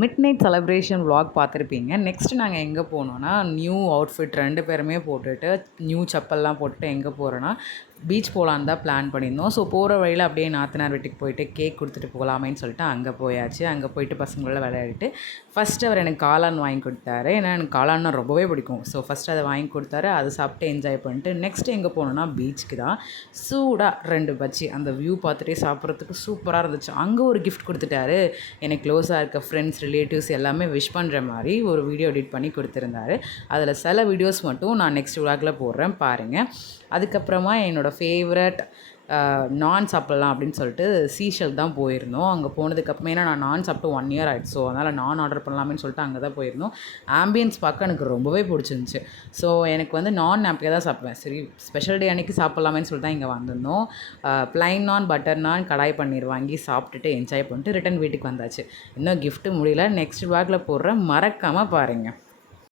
Mid night celebration vlog பார்த்துருப்பீங்க. Next நாங்கள் எங்கே போனோம்னா, நியூ அவுட்ஃபிட் 2 பேருமே போட்டுட்டு, நியூ செப்பல்லாம் போட்டுட்டு எங்கே போகிறோன்னா, பீச் போகலான்னு தான் பிளான் பண்ணியிருந்தோம். ஸோ போகிற வழியில் அப்படியே நாத்தனார் வீட்டுக்கு போயிட்டு கேக் கொடுத்துட்டு போகலாமேன்னு சொல்லிட்டு அங்கே போயாச்சு. அங்கே போயிட்டு பசங்களோட விளையாடிட்டு, ஃபஸ்ட்டு அவர் எனக்கு காளான் வாங்கி கொடுத்தாரு. ஏன்னா எனக்கு காளான்னா ரொம்பவே பிடிக்கும். ஸோ ஃபஸ்ட்டு அதை வாங்கி கொடுத்தாரு. அதை சாப்பிட்டு என்ஜாய் பண்ணிட்டு நெக்ஸ்ட் எங்கே போனோன்னா பீச்சுக்கு தான். சூடாக 2 பஜ்ஜி அந்த வியூ பார்த்துட்டே சாப்பிட்றதுக்கு சூப்பராக இருந்துச்சு. அங்கே ஒரு கிஃப்ட் கொடுத்துட்டாரு. எனக்கு க்ளோஸாக இருக்க ஃப்ரெண்ட்ஸ், ரிலேட்டிவ்ஸ் எல்லாமே விஷ் பண்ணுற மாதிரி ஒரு வீடியோ எடிட் பண்ணி கொடுத்துருந்தாரு. அதில் சில வீடியோஸ் மட்டும் நான் நெக்ஸ்ட் vlogல போடுறேன் பாருங்கள். அதுக்கப்புறமா என்னோடய ஃபேவரட் நான் சாப்பிட்லாம் அப்படின்னு சொல்லிட்டு சீஷல் தான் போயிருந்தோம். அங்கே போனதுக்கப்புறமே ஏன்னா நான் நான் சாப்பிட்டு 1 இயர் ஆகிடுச்சு. ஸோ அதனால் நான் ஆர்டர் பண்ணலாமேன்னு சொல்லிட்டு அங்கே தான் போயிருந்தோம். ஆம்பியன்ஸ் பார்க்க எனக்கு ரொம்பவே பிடிச்சிருந்துச்சி. ஸோ எனக்கு வந்து நான் அப்படியே தான் சாப்பிடுவேன். சரி ஸ்பெஷல் டே அன்றைக்கி சாப்பிட்லாமேன்னு சொல்லிட்டு தான் இங்கே வந்திருந்தோம். ப்ளைன் நான், பட்டர் நான், கடாய் பன்னீர் வாங்கி சாப்பிட்டுட்டு என்ஜாய் பண்ணிட்டு ரிட்டன் வீட்டுக்கு வந்தாச்சு. இன்னும் கிஃப்ட்டு முடியல. நெக்ஸ்ட் vlogல போடுறேன், மறக்காமல் பாருங்கள்.